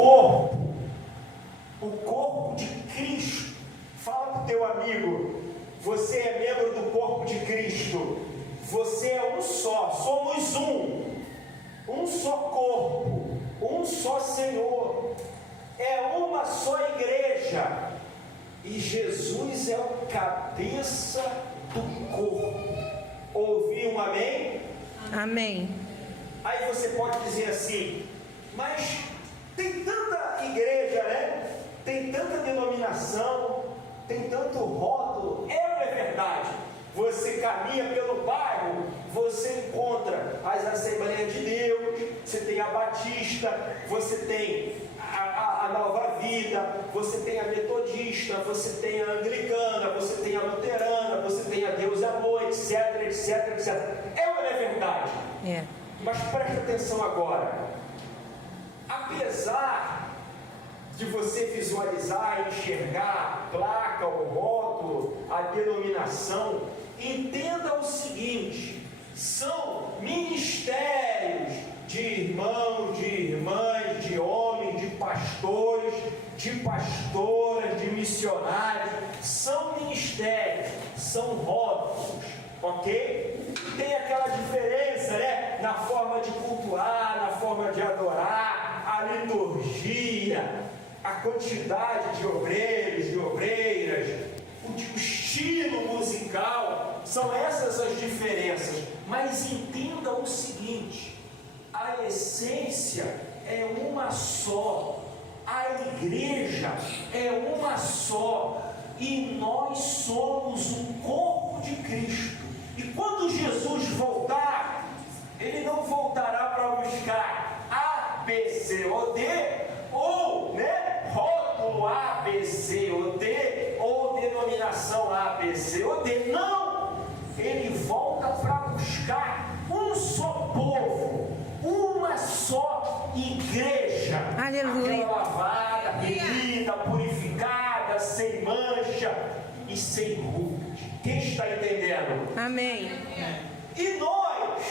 corpo, o corpo de Cristo. Fala para o teu amigo, você é membro do corpo de Cristo, você é um só, somos um só corpo, um só Senhor, é uma só igreja, e Jesus é o cabeça do corpo. Ouviu um amém? Amém. Aí você pode dizer assim, mas tem tanta igreja, né? Tem tanta denominação, tem tanto rótulo. É verdade. Você caminha pelo bairro, você encontra as Assembleias de Deus, você tem a Batista, você tem a Nova Vida, você tem a Metodista, você tem a Anglicana, você tem a Luterana, você tem a Deus e Amor, etc, etc, etc. É ou não é verdade? É. Mas preste atenção agora. Apesar de você visualizar, enxergar a placa, o rótulo, a denominação, entenda o seguinte: são ministérios de irmãos, de irmãs, de homens, de pastores, de pastoras, de missionários. São ministérios, são rótulos, ok? Tem aquela diferença, né? Na forma de cultuar, na forma de adorar, a liturgia, a quantidade de obreiros, de obreiras, o estilo musical. São essas as diferenças. Mas entenda o seguinte: a essência é uma só, a igreja é uma só, e nós somos o corpo de Cristo. E quando Jesus voltar, ele não voltará para buscar A, B, C ou D, ou rótulo A, B, C ou D, ou denominação A, B, C ou D. Não! Ele volta para buscar um só povo, uma só igreja. Aleluia. Aquela lavada, remida, purificada, sem mancha e sem rugas. Quem está entendendo? Amém. E nós,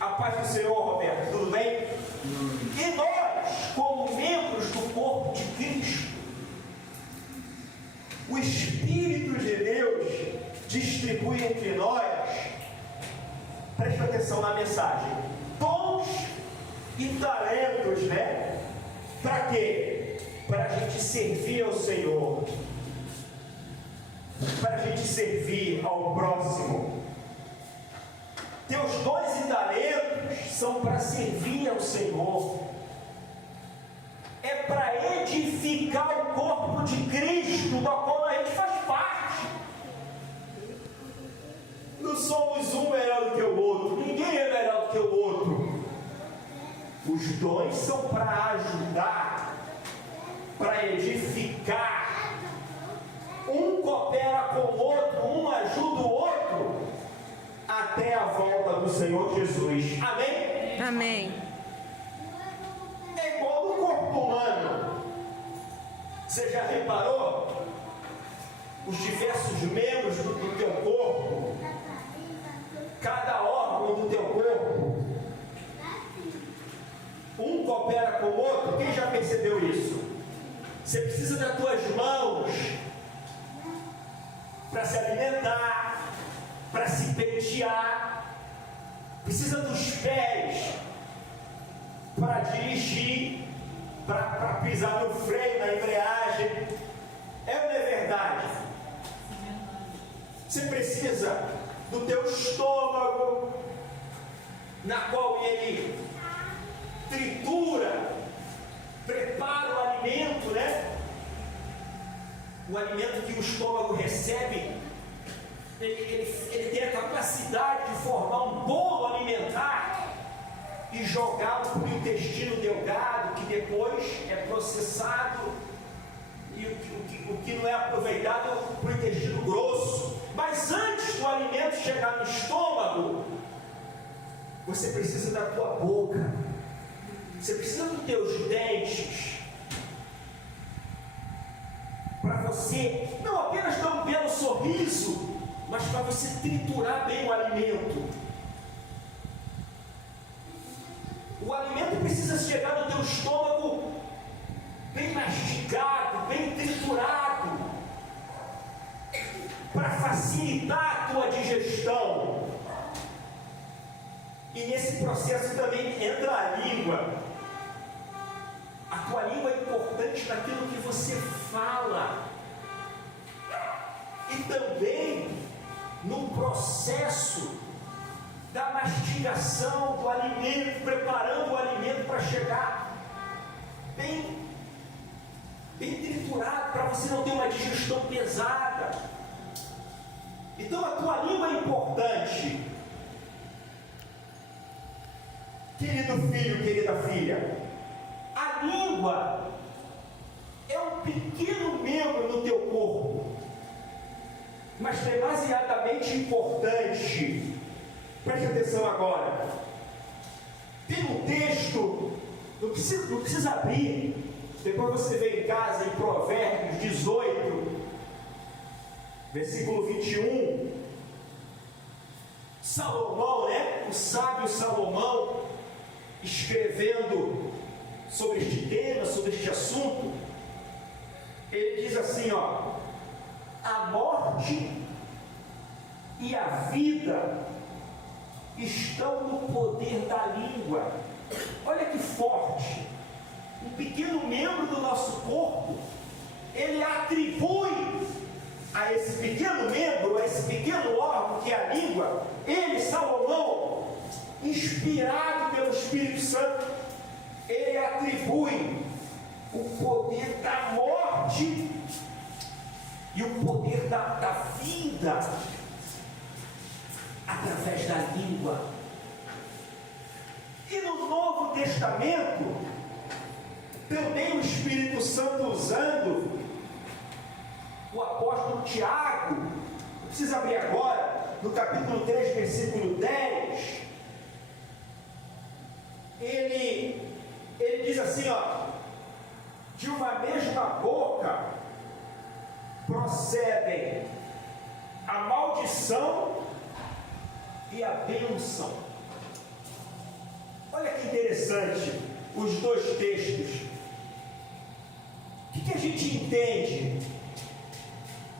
a paz do Senhor, Roberto, tudo bem? E nós, como membros do corpo de Cristo, o Espírito de Deus distribui entre nós, presta atenção na mensagem, dons e talentos, né? Para quê? Para a gente servir ao Senhor, para a gente servir ao próximo. Teus dons e talentos são para servir ao Senhor, é para edificar o corpo de Cristo, da qual a gente faz parte. Não somos um melhor do que o outro, ninguém é melhor do que o outro. Os dons são para ajudar, para edificar. Um coopera com o outro, um ajuda o outro, até a volta do Senhor Jesus. Amém? Amém. É igual no corpo humano. Você já reparou? Os diversos membros do teu corpo, cada órgão do teu corpo, um coopera com o outro. Quem já percebeu isso? Você precisa das tuas mãos para se alimentar, para se pentear, precisa dos pés para dirigir, para pisar no freio, na embreagem. É ou não é verdade? Você precisa do teu estômago, na qual ele tritura, prepara o alimento, né? O alimento que o estômago recebe, ele tem a capacidade de formar um bolo alimentar e jogá-lo para o intestino delgado, que depois é processado, e o que não é aproveitado para o intestino grosso. Mas antes do alimento chegar no estômago, você precisa da tua boca, você precisa dos teus dentes, para você não apenas dar um belo sorriso, mas para você triturar bem o alimento. O alimento precisa chegar no teu estômago facilitar a tua digestão. E nesse processo também entra a língua. A tua língua é importante naquilo que você fala. E também no processo da mastigação do alimento, preparando o alimento para chegar bem triturado, para você não ter uma digestão pesada. Então a tua língua é importante. Querido filho, querida filha, a língua é um pequeno membro no teu corpo, mas demasiadamente importante. Preste atenção agora. Tem um texto, não precisa abrir, depois você vê em casa em Provérbios 18, versículo 21. Salomão, o sábio Salomão, escrevendo sobre este tema, sobre este assunto, ele diz assim, a morte e a vida estão no poder da língua. Olha que forte. Um pequeno membro do nosso corpo, ele atribui a esse pequeno membro, a esse pequeno órgão que é a língua, ele, Salomão, inspirado pelo Espírito Santo, ele atribui o poder da morte e o poder da vida através da língua. E no Novo Testamento, também o Espírito Santo usando o apóstolo Tiago, não precisa abrir agora, no capítulo 3, versículo 10, ele diz assim, de uma mesma boca procedem a maldição e a bênção. Olha que interessante os dois textos. O que a gente entende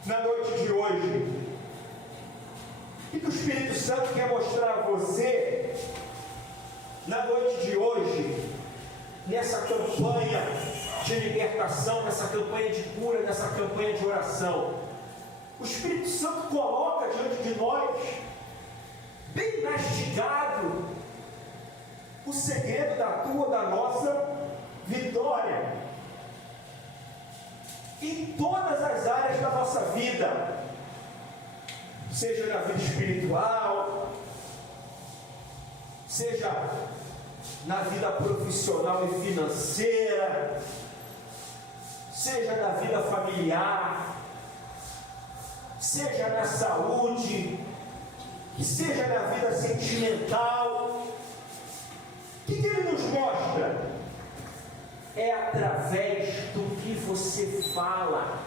na noite de hoje? O que o Espírito Santo quer mostrar a você na noite de hoje, nessa campanha de libertação, nessa campanha de cura, nessa campanha de oração? O Espírito Santo coloca diante de nós, bem mastigado, o segredo da nossa vitória em todas as áreas da nossa vida, seja na vida espiritual, seja na vida profissional e financeira, seja na vida familiar, seja na saúde, seja na vida sentimental. O que ele nos mostra? É através do que você fala,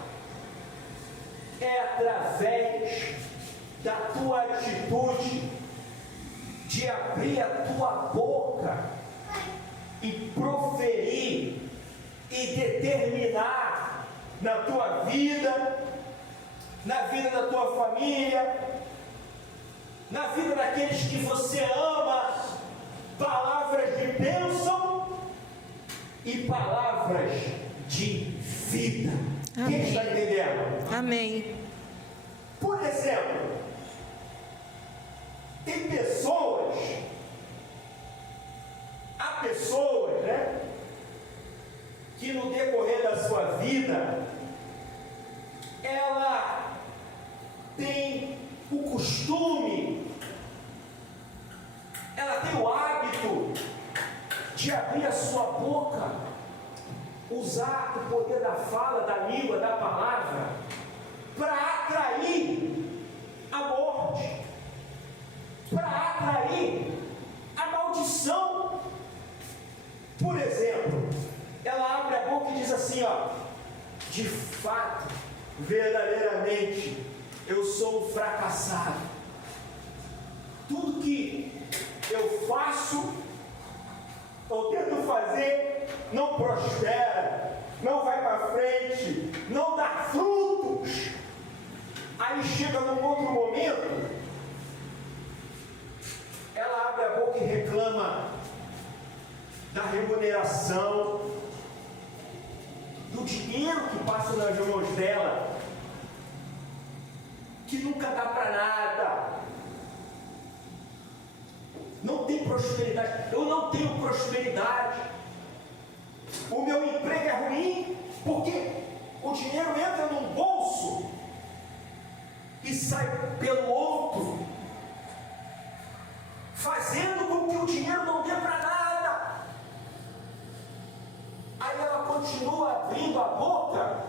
é através da tua atitude de abrir a tua boca e proferir e determinar na tua vida, na vida da tua família, na vida daqueles que você ama, palavras de bênção e palavras de vida. Amém. Quem está entendendo? Amém. Por exemplo, tem pessoas, há pessoas, que no decorrer da sua vida, ela tem o costume, ela tem o hábito de abrir a sua boca, usar o poder da fala, da língua, da palavra, para atrair a morte, para atrair a maldição. Por exemplo, ela abre a boca e diz assim, de fato, verdadeiramente, eu sou um fracassado. Tudo que eu faço ou tento fazer não prospera, não vai para frente, não dá frutos. Aí chega num outro momento, ela abre a boca e reclama da remuneração, do dinheiro que passa nas mãos dela, que nunca dá para nada. Não tem prosperidade. Eu não tenho prosperidade. O meu emprego é ruim porque o dinheiro entra num bolso e sai pelo outro, fazendo com que o dinheiro não dê para nada. Aí ela continua abrindo a boca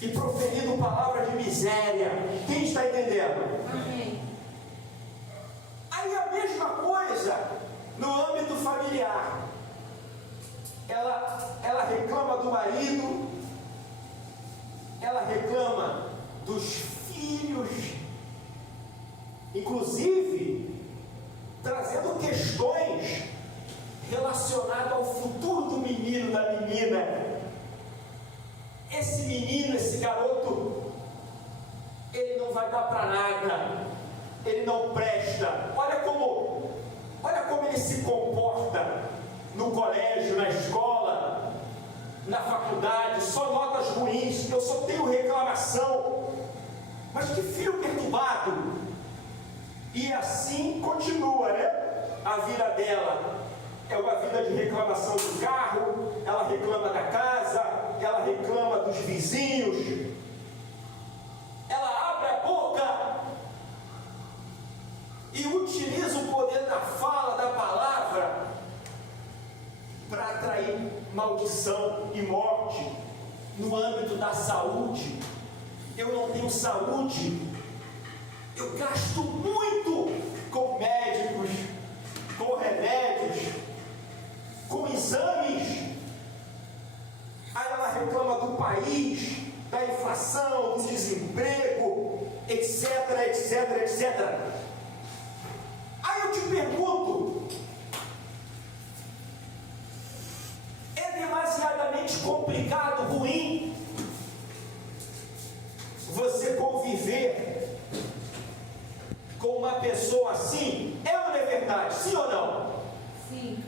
e proferindo palavras de miséria. Quem está entendendo? Amém. Aí a mesma coisa no âmbito familiar. Ela reclama do marido, ela reclama dos filhos, inclusive trazendo questões relacionadas ao futuro do menino, da menina. Esse menino, esse garoto, ele não vai dar para nada, ele não presta. Olha como ele se comporta no colégio, na escola, na faculdade, só notas ruins, eu só tenho reclamação. Mas que filho perturbado! E assim continua, né? A vida dela é uma vida de reclamação do carro, ela reclama da casa, ela reclama dos vizinhos, ela abre a boca e utiliza o poder da fala, da palavra, para atrair maldição e morte. No âmbito da saúde, eu não tenho saúde, eu gasto muito com médicos, com remédios, com exames. Aí ela reclama do país, da inflação, do desemprego, etc, etc, etc. Aí eu te pergunto, é demasiadamente complicado, ruim, você conviver com uma pessoa assim? É ou não é verdade? Sim ou não? Sim.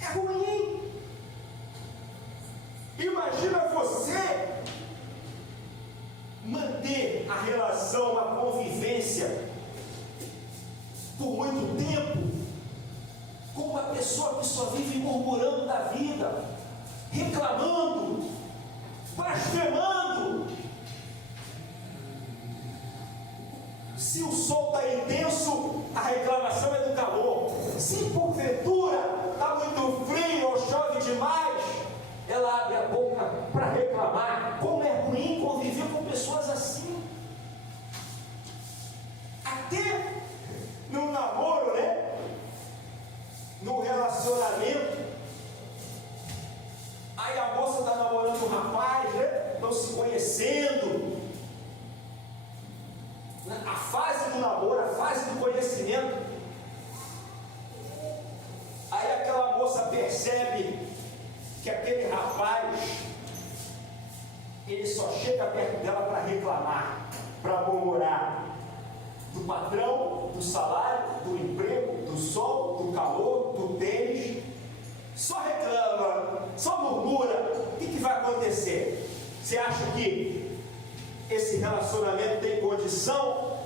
É ruim. Imagina você manter a relação, a convivência por muito tempo com uma pessoa que só vive murmurando da vida, reclamando, blasfemando. Se o sol está intenso, a reclamação é do calor. Se porventura está muito frio ou chove demais, ela abre a boca para reclamar. Como é ruim conviver com pessoas assim. Até no namoro, né? No relacionamento. Aí a moça está namorando um rapaz, né? Estão se conhecendo. A fase do namoro, a fase do conhecimento. Aí aquela moça percebe que aquele rapaz, ele só chega perto dela para reclamar, para murmurar do patrão, do salário, do emprego, do sol, do calor, do tênis. Só reclama, só murmura. O que vai acontecer? Você acha que esse relacionamento tem condição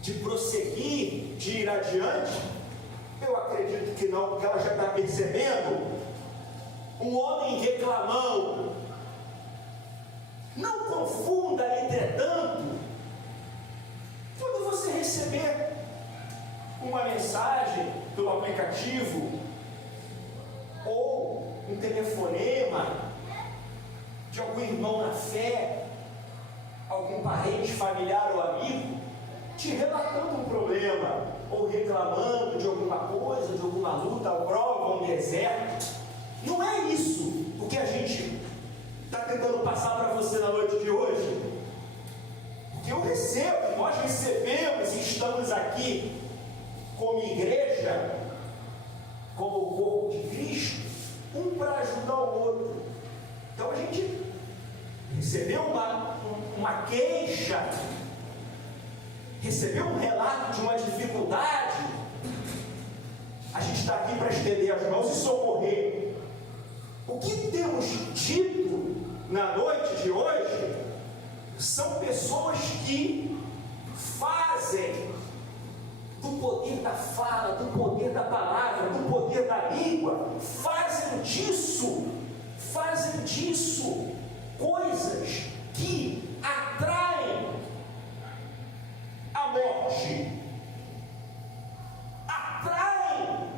de prosseguir, de ir adiante? Eu acredito que não, porque ela já está percebendo. Um homem reclamão. Não confunda, entretanto, quando você receber uma mensagem pelo aplicativo ou um telefonema de algum irmão na fé, algum parente, familiar ou amigo, te relatando um problema, ou reclamando de alguma coisa, de alguma luta, ou prova, um deserto. Não é isso o que a gente está tentando passar para você na noite de hoje. Porque eu recebo, nós recebemos e estamos aqui como igreja, como o corpo de Cristo, um para ajudar o outro. Então a gente recebeu recebeu um relato de uma dificuldade, a gente está aqui para estender as mãos e socorrer. O que temos dito na noite de hoje são pessoas que fazem do poder da fala, do poder da palavra, do poder da língua, fazem disso coisas que atraem a morte, atraem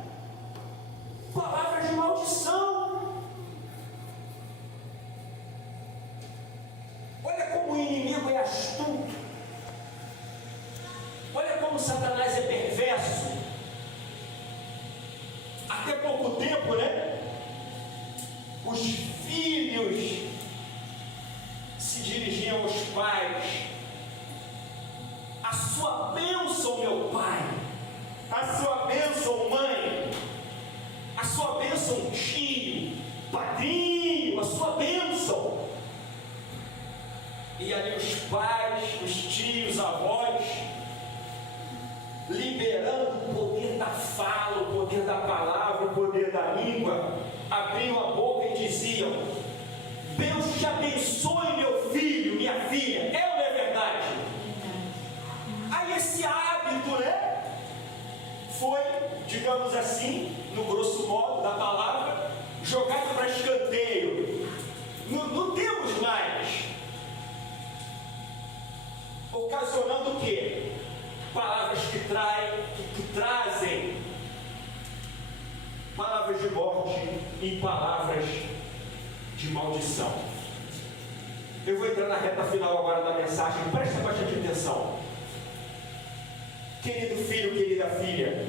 palavras de maldição. Olha como o inimigo é astuto, olha como Satanás é perverso. Até pouco tempo, né? Os filhos se dirigiam aos pais: a sua bênção, meu pai, a sua bênção, mãe, a sua bênção, tio, padrinho, a sua bênção. E ali os pais, os tios, avós, liberando o poder da fala, o poder da palavra, o poder da língua, abriam a boca e diziam: Deus te abençoe, meu filho, minha filha. É ou não é verdade? Aí esse hábito, né, foi, digamos assim, no grosso modo da palavra, jogado para escanteio. Não temos mais. Ocasionando o quê? Palavras que trazem palavras de morte e palavras de maldição. Eu vou entrar na reta final agora da mensagem, presta bastante atenção. Querido filho, querida filha,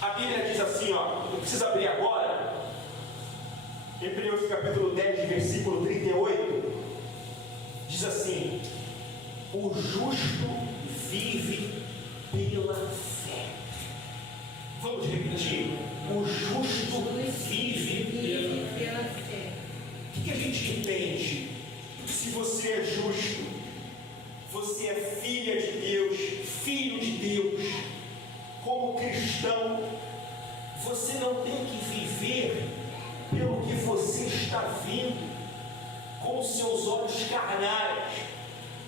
a Bíblia diz assim, não precisa abrir agora, Hebreus capítulo 10, versículo 38, diz assim: o justo vive pela fé. Vamos repetir: o justo vive pela fé. O que a gente entende? Se você é justo, você é filha de Deus, filho de Deus, como cristão, você não tem que viver pelo que você está vendo com os seus olhos carnais,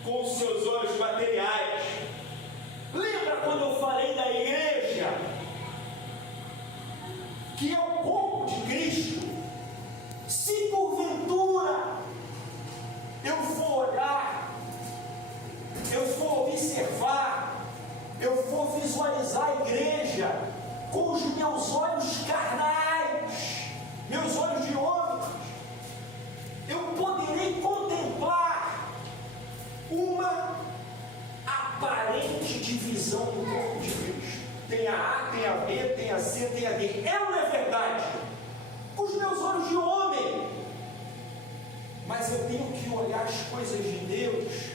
com os seus olhos materiais. Lembra quando eu falei da igreja, que é o corpo de Cristo? Se porventura eu for olhar, eu for observar, eu for visualizar a igreja com os meus olhos carnais, meus olhos de homem, eu poderei contemplar uma aparente divisão no corpo de Cristo. Tem a A, tem a B, tem a C, tem a D. É ou não é verdade? Com os meus olhos de homem. Mas eu tenho que olhar as coisas de Deus,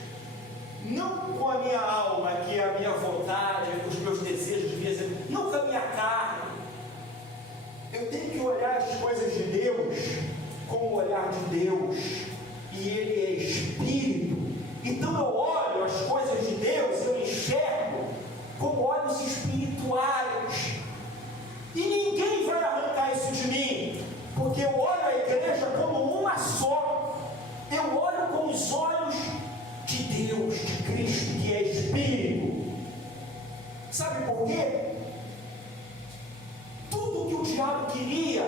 não com a minha alma, que é a minha vontade, com os meus desejos, não com a minha carne. Eu tenho que olhar as coisas de Deus com o olhar de Deus, e Ele é Espírito. Então eu olho as coisas de Deus, eu enxergo com olhos espirituais, e ninguém vai arrancar isso de mim, porque eu olho a igreja como uma só. Eu olho com os olhos de Deus, de Cristo, que é Espírito. Sabe por quê? Tudo que o diabo queria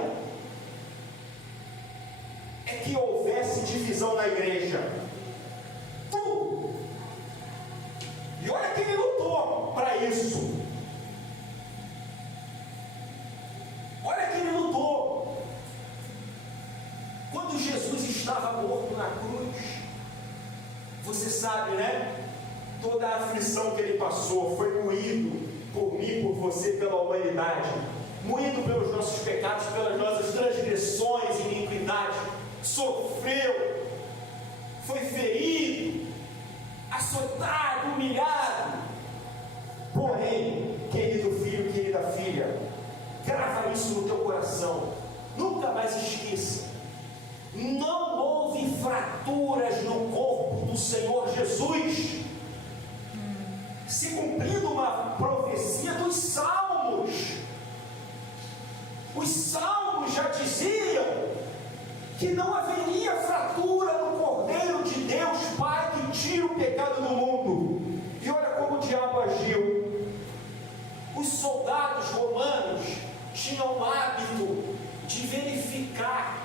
é que houvesse divisão na igreja. Tudo. E olha que ele lutou para isso. Olha que ele lutou. Quando Jesus estava morto na cruz, você sabe, né? Toda a aflição que ele passou, foi moído por mim, por você, pela humanidade, moído pelos nossos pecados, pelas nossas transgressões e iniquidades, sofreu, foi ferido, açoitado, humilhado. Porém, querido filho, querida filha, grava isso no teu coração, nunca mais esqueça: não houve fraturas no corpo do Senhor Jesus. se cumprindo uma profecia dos Salmos. Os Salmos já diziam que não haveria fratura no Cordeiro de Deus, Pai, que tira o pecado do mundo. E olha como o diabo agiu. Os soldados romanos tinham o hábito de verificar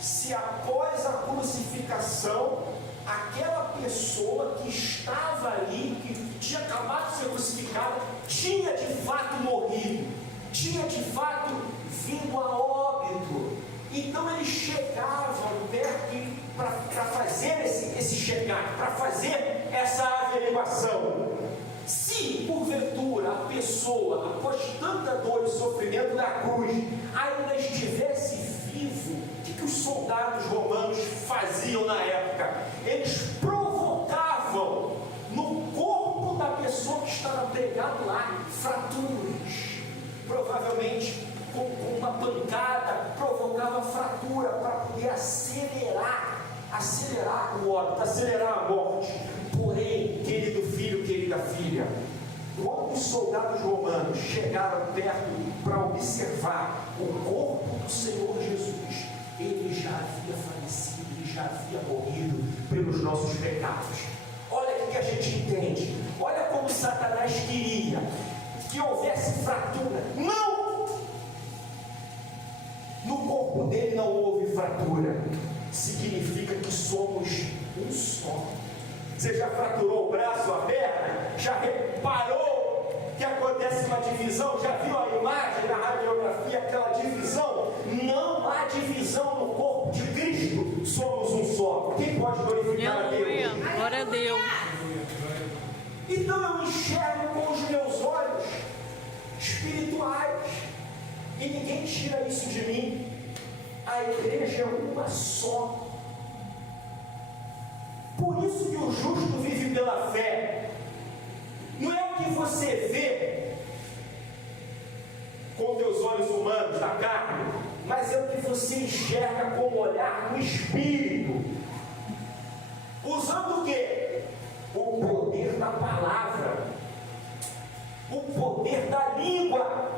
se após a crucificação, aquela pessoa que estava ali, que tinha acabado de ser crucificada, tinha de fato morrido, tinha de fato vindo a óbito. Então eles chegavam perto para fazer esse chegar, para fazer essa averiguação. Se porventura a pessoa, após tanta dor e sofrimento da cruz, ainda estivesse vivo, o que os soldados romanos faziam na época? Eles provocavam no corpo da pessoa que estava pregado lá fraturas. Provavelmente com uma pancada provocava fratura para poder acelerar o óbito, acelerar a morte. Porém, querido filho, querida filha, quando os soldados romanos chegaram perto para observar o corpo do Senhor Jesus, ele já havia falecido, ele já havia morrido pelos nossos pecados. Olha o que a gente entende, olha como Satanás queria que houvesse fratura. Não! No corpo dele não houve fratura, significa que somos um só. Você já fraturou o braço, a perna? Já reparou que acontece uma divisão? Já viu a imagem na radiografia, aquela divisão? Não há divisão no corpo de Cristo, somos um só. Quem pode glorificar a Deus? Glória a Deus. Então eu enxergo com os meus olhos espirituais, e ninguém tira isso de mim. A igreja é uma só. Por isso que o justo vive pela fé. Não é o que você vê com teus olhos humanos, da carne, mas é o que você enxerga com o olhar do Espírito. Usando o quê? O poder da palavra, o poder da língua,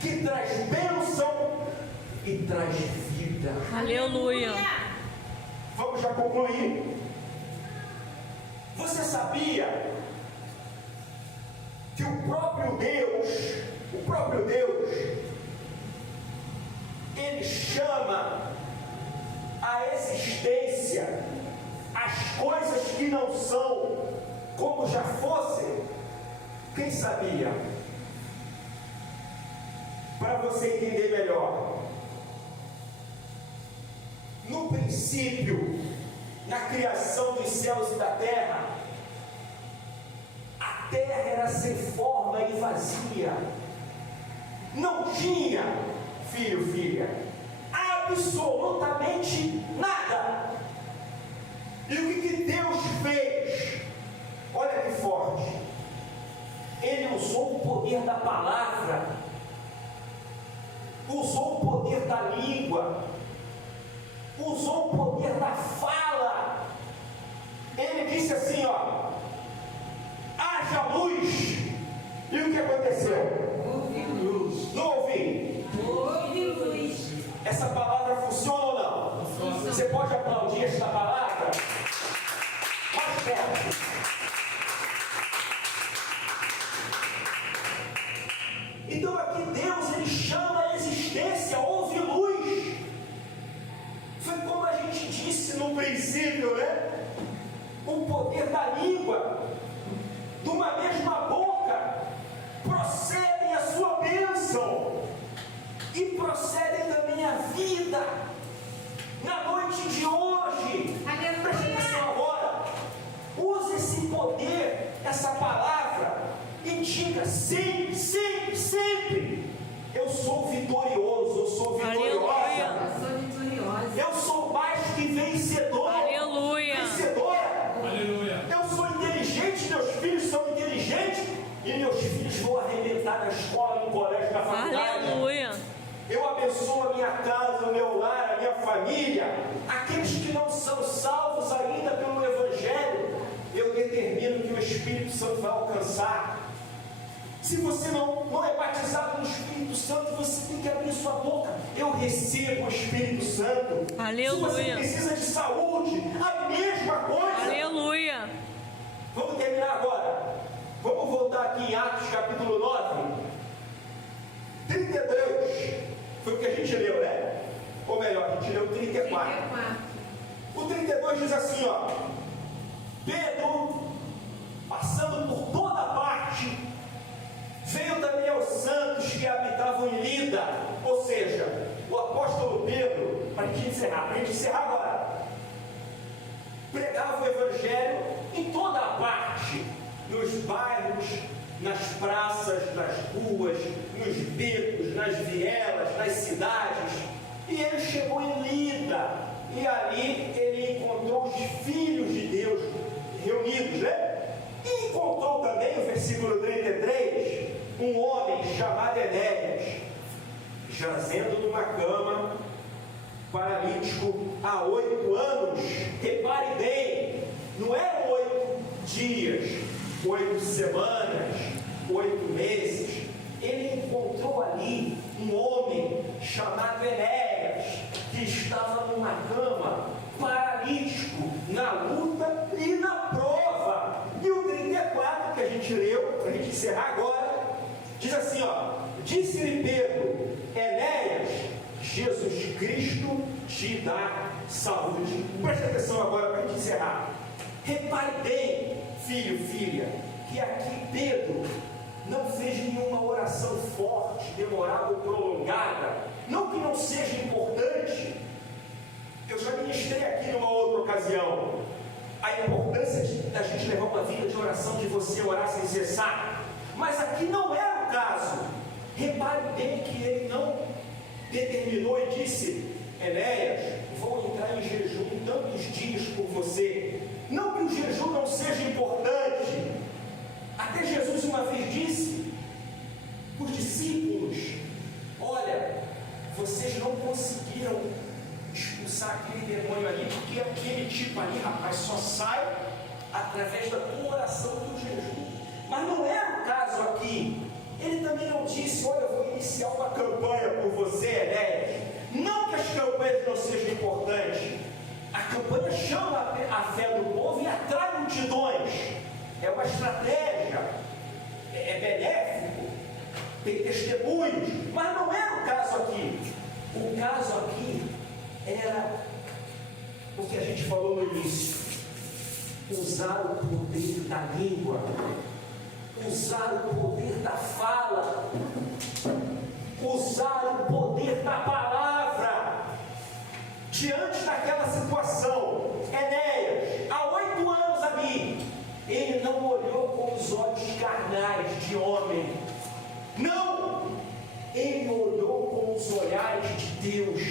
que traz bênção e traz vida. Aleluia. Vamos já concluir. Você sabia que o próprio Deus, ele chama a existência as coisas que não são como já fossem? Quem sabia? Para você entender melhor, no princípio, na criação dos céus e da terra, a terra era sem forma e vazia, não tinha, filho, filha, absolutamente nada. E o que Deus fez? Olha que forte. Ele usou o poder da palavra, usou o poder da língua, usou o poder da fala. Ele disse assim, ó: haja luz. E o que aconteceu? Houve luz. Não ouvi. Houve luz. Essa palavra funciona ou não? Funciona. Você pode aplaudir esta palavra? Mais perto. Então aqui Deus, ele chama a existência, houve luz. Foi como a gente disse no princípio, né? O poder da língua, de uma mesma boca, procedem a sua bênção e procedem também a vida. Na noite de hoje, preste atenção agora, use esse poder, essa palavra, e diga sempre, sempre, sempre: eu sou vitorioso, eu sou vitoriosa. Eu sou vitoriosa. Eu sou mais que vencedor. Aleluia. Vencedora. Aleluia. Eu sou inteligente, meus filhos são inteligentes, e meus filhos vão arrebentar na escola, no colégio, na faculdade. Aleluia. Eu abençoo a minha casa, o meu lar, a minha família. Aqueles que não são salvos ainda pelo Evangelho, eu determino que o Espírito Espírito Santo vai alcançar. Se você não é batizado no Espírito Santo, você tem que abrir sua boca. Eu recebo o Espírito Santo. Aleluia. Se você precisa de saúde, a mesma coisa. Aleluia. Vamos terminar agora. Vamos voltar aqui em Atos capítulo 9. 32. Foi o que a gente leu, né? Ou melhor, a gente leu 34. 34. O 32 diz assim, ó. Pedro, passando por toda parte, veio também aos santos que habitavam em Lida. Ou seja, o apóstolo Pedro, para a gente encerrar agora, pregava o evangelho em toda a parte, nos bairros, nas praças, nas ruas, nos becos, nas vielas, nas cidades. E ele chegou em Lida, e ali ele encontrou os filhos de Deus reunidos, né? E encontrou também, o versículo 33, um homem chamado Enéas, jazendo numa cama, paralítico há 8 anos. Repare bem, não eram 8 dias, 8 semanas, 8 meses. Ele encontrou ali um homem chamado Enéas, que estava numa cama, paralítico, na luta e na prova. E o 34 que a gente leu, para a gente encerrar agora, diz assim, ó: disse-lhe Pedro, Enéas, Jesus Cristo te dá saúde. Preste atenção agora para a gente encerrar. Repare bem, filho, filha, que aqui Pedro não fez nenhuma oração forte, demorada ou prolongada. Não que não seja importante. Eu já ministrei aqui numa outra ocasião a importância da gente levar uma vida de oração, de você orar sem cessar. Mas aqui não era o caso. Repare bem que ele não determinou e disse: Enéas, vou entrar em jejum tantos dias por você. Não que o jejum não seja importante. Até Jesus uma vez disse para os discípulos: olha, vocês não conseguiram expulsar aquele demônio ali, porque aquele tipo ali, rapaz, só sai através da tua oração e do jejum. Mas não era o caso aqui. Ele também não disse: olha, eu vou iniciar uma campanha por você, Enéas. Não que as campanhas não sejam importantes. A campanha chama a fé do povo e atrai multidões. É uma estratégia, é benéfico, tem testemunhos, mas não era o caso aqui. O caso aqui era o que a gente falou no início: usar o poder da língua, usar o poder da fala, usar o poder da palavra. Diante daquela situação, Enéas, há 8 anos ali, ele não olhou com os olhos carnais de homem. Não! Ele olhou com os olhares de Deus.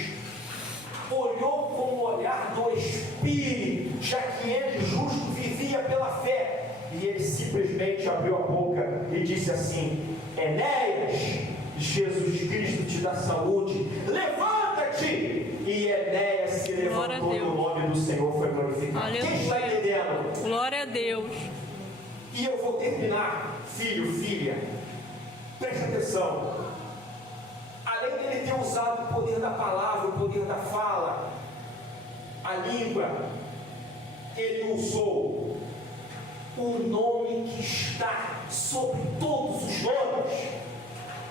Olhou com o olhar do Espírito, já que ele, justo, vivia pela fé. E ele simplesmente abriu a boca e disse assim: Enéas, Jesus Cristo te dá saúde, levanta-te! E Enéas se levantou e o nome do Senhor foi glorificado. Aleluia. Quem está entendendo? Glória a Deus. E eu vou terminar, filho, filha, preste atenção. Além dele ter usado o poder da palavra, o poder da fala, a língua, ele usou o nome que está sobre todos os nomes,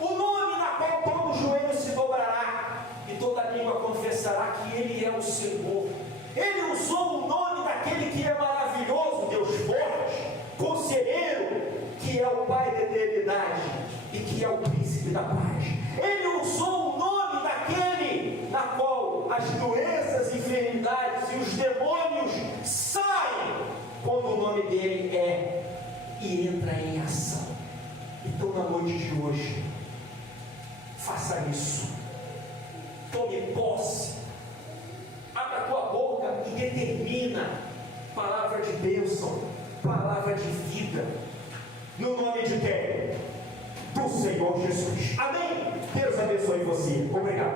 o nome na qual todo joelho se dobrará e toda língua confessará que ele é o Senhor. Ele usou o nome daquele que é maravilhoso, Deus forte, conselheiro, que é o Pai da eternidade e que é o príncipe da paz. Ele usou o nome daquele na qual as doenças, enfermidades e os demônios saem quando o nome dele e entra em ação. Então, na noite de hoje, faça isso. Tome posse. Abra a tua boca e determina palavra de bênção, palavra de vida, no nome de quem? Do Senhor Jesus. Amém? Deus abençoe você. Obrigado.